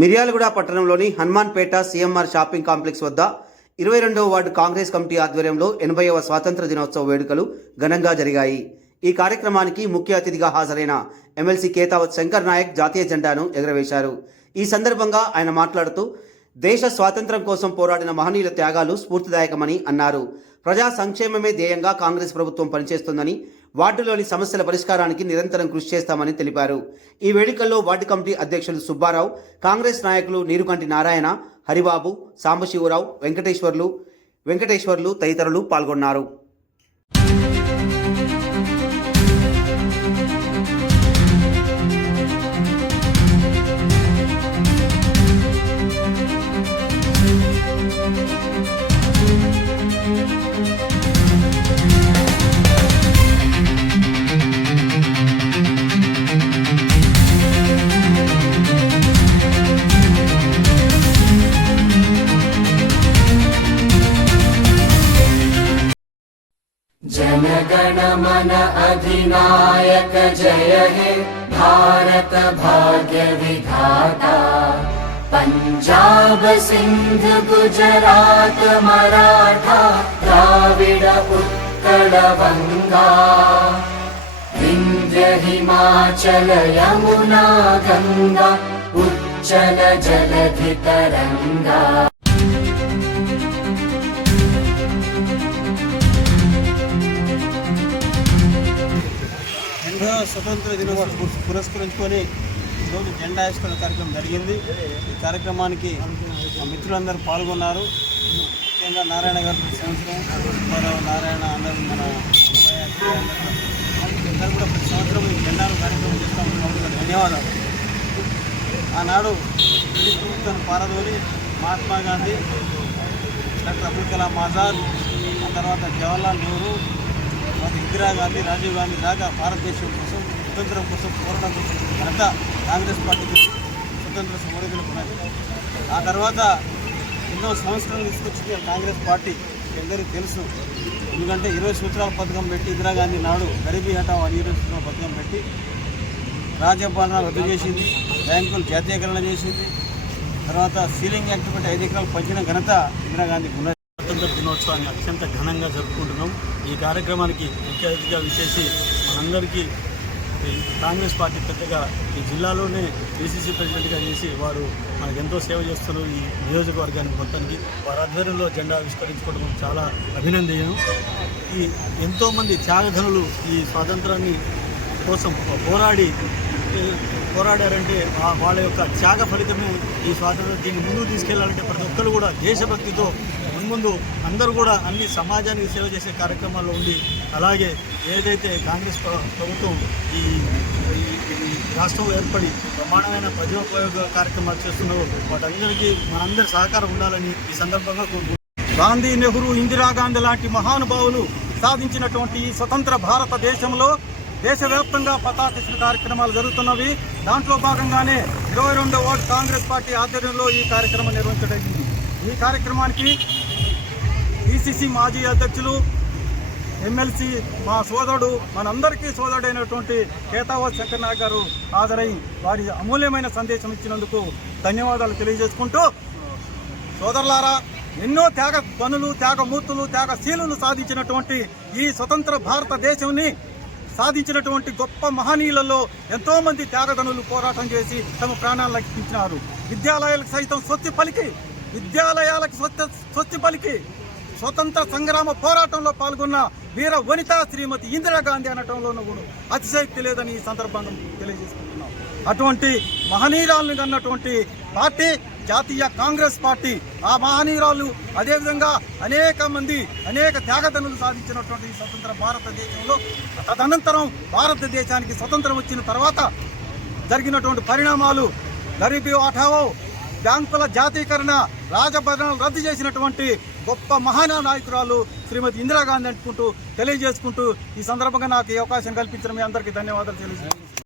మిర్యాలగూడ పట్టణంలోని Hanumanpet CMR shopping complex వద్ద 22వ ward Congress committee ఆధ్వర్యంలో 80వ స్వాతంత్ర దినోత్సవ వేడుకలు ఘనంగా జరిగాయి. ఈ కార్యక్రమానికి ముఖ్య అతిథిగా హాజరైన ఎమ్మెల్సీ కేతావత్ శంకర్ నాయక్ జాతీయ జెండాను ఎగురవేశారు. ఈ సందర్భంగా ఆయన మాట్లాడుతూ దేశ స్వాతంత్ర్యం కోసం పోరాడిన మహనీయుల త్యాగాలు స్ఫూర్తిదాయకమని అన్నారు. ప్రజా సంక్షేమమే ధ్యేయంగా కాంగ్రెస్ ప్రభుత్వం పనిచేస్తుందని, వార్డులోని సమస్యల పరిష్కారానికి నిరంతరం కృషి చేస్తామని తెలిపారు. ఈ వేడుకల్లో వార్డు కమిటీ అధ్యక్షులు సుబ్బారావు, కాంగ్రెస్ నాయకులు నీరుకంటి నారాయణ, హరిబాబు, సాంబశివరావు, వెంకటేశ్వర్లు తదితరులు పాల్గొన్నారు. जनगण मन अधिनायक जय हे भारत भाग्य विधाता। पंजाब सिंध गुजरात मराठा द्राविड उत्कल बंगा, विंध्य हिमाचल यमुना गंगा उच्चल जलधि तरंगा। స్వతంత్ర దినోత్సవం పురస్కరించుకొని ఈరోజు జెండా ఆవిష్కరణ కార్యక్రమం జరిగింది. ఈ కార్యక్రమానికి మా మిత్రులందరూ పాల్గొన్నారు. ముఖ్యంగా నారాయణ గారు సంవత్సరం, సుబ్బారావు, నారాయణ అందరూ మన అందరూ కూడా ప్రతి సంవత్సరం ఈ జెండాను కార్యక్రమం చేస్తూ ఉంటున్నారు. ధన్యవాదాలు. ఆనాడు బ్రిటిష్ ప్రభుత్వాన్ని పారదోలి మహాత్మా గాంధీ, డాక్టర్ అబ్దుల్ కలాం ఆజాద్, ఆ తర్వాత జవహర్లాల్ నెహ్రూ, ఇందిరాగాంధీ, రాజీవ్ గాంధీ దాకా భారతదేశం కోసం, స్వతంత్రం కోసం పోరాటం కోసం అంతా కాంగ్రెస్ పార్టీకి స్వతంత్ర సమరకులకు ఉన్నది. ఆ తర్వాత ఎన్నో సంవత్సరాలు తీసుకొచ్చింది కాంగ్రెస్ పార్టీ, అందరికీ తెలుసు. ఎందుకంటే 20 సంవత్సరాల పథకం పెట్టి ఇందిరాగాంధీ నాడు గరీబీ హఠావ్ అని 20 సంవత్సరాల పథకం పెట్టి రాజ్యపాలన రద్దు చేసింది, బ్యాంకులు జాతీయకరణ చేసింది. తర్వాత సీలింగ్ యాక్ట్ పెట్టి 5 ఎకరాలు పంచిన ఘనత ఇందిరాగాంధీకి ఉన్నది. స్వాతంత్ర దినోత్సవాన్ని అత్యంత ఘనంగా జరుపుకుంటున్నాం. ఈ కార్యక్రమానికి ముఖ్య అతిథిగా విచ్చేసి మనందరికీ కాంగ్రెస్ పార్టీ పెద్దగా ఈ జిల్లాలోనే పిసిసి ప్రెసిడెంట్గా చేసి వారు మనకు ఎంతో సేవ చేస్తున్నారు. ఈ నియోజకవర్గానికి మొత్తానికి వారి ఆధ్వర్యంలో జెండా ఆవిష్కరించుకోవడం చాలా అభినందనీయం. ఈ ఎంతోమంది త్యాగధనులు ఈ స్వాతంత్రాన్ని కోసం పోరాడారంటే వాళ్ళ యొక్క త్యాగ ఫలితమే ఈ స్వాతంత్రాన్ని ముందుకు తీసుకెళ్లాలంటే ప్రతి ఒక్కరు కూడా దేశభక్తితో ముందు అందరూ కూడా అన్ని సమాజానికి సేవ చేసే కార్యక్రమాల్లో ఉండి, అలాగే ఏదైతే కాంగ్రెస్ ప్రభుత్వం ఈ రాష్ట్రంలో ఏర్పడి ప్రమాణమైన ప్రజోపయోగ కార్యక్రమాలు చేస్తున్నారో వాటందరికీ మనందరి సహకారం ఉండాలని ఈ సందర్భంగా కోరుకుంటున్నాం. గాంధీ, నెహ్రూ, ఇందిరాగాంధీ లాంటి మహానుభావులు సాధించినటువంటి ఈ స్వతంత్ర భారతదేశంలో దేశవ్యాప్తంగా పతాక కార్యక్రమాలు జరుగుతున్నవి. దాంట్లో భాగంగానే 22వ వార్డు కాంగ్రెస్ పార్టీ ఆధ్వర్యంలో ఈ కార్యక్రమం నిర్వహించబడింది. ఈ కార్యక్రమానికి పిసిసి మాజీ అధ్యక్షులు, ఎమ్మెల్సీ, మా సోదరుడు, మనందరికీ సోదరుడైనటువంటి కేతావత్ శంకర్ నాయక్ గారు హాజరై వారి అమూల్యమైన సందేశం ఇచ్చినందుకు ధన్యవాదాలు తెలియజేసుకుంటూ, సోదరులారా, ఎన్నో త్యాగ పనులు, త్యాగమూర్తులు, త్యాగశీలులు సాధించినటువంటి ఈ స్వతంత్ర భారతదేశాన్ని సాధించినటువంటి గొప్ప మహనీయులలో ఎంతోమంది త్యాగధనులు పోరాటం చేసి తమ ప్రాణాలను అర్పించినారు. విద్యాలయాలకు సైతం స్వస్తి పలికి స్వతంత్ర సంగ్రామ పోరాటంలో పాల్గొన్న వీర వనిత శ్రీమతి ఇందిరాగాంధీ అనటంలోనూ కూడా అతిశక్తి లేదని ఈ సందర్భంగా తెలియజేసుకుంటున్నాం. అటువంటి మహనీయురాలను కన్నటువంటి పార్టీ జాతీయ కాంగ్రెస్ పార్టీ. ఆ మహనీయురాలు అదేవిధంగా అనేక త్యాగధనులు సాధించినటువంటి స్వతంత్ర భారతదేశంలో తదనంతరం భారతదేశానికి స్వతంత్రం వచ్చిన తర్వాత జరిగినటువంటి పరిణామాలు, గరీబీ హఠావో, బ్యాంకుల జాతీకరణ, రాజభరణాలు రద్దు చేసినటువంటి గొప్ప మహానాయకురాలు శ్రీమతి ఇందిరాగాంధీ అంటుకుంటూ తెలియజేసుకుంటూ ఈ సందర్భంగా నాకు ఈ అవకాశం కల్పించిన మీ అందరికీ ధన్యవాదాలు తెలియజేస్తున్నాను.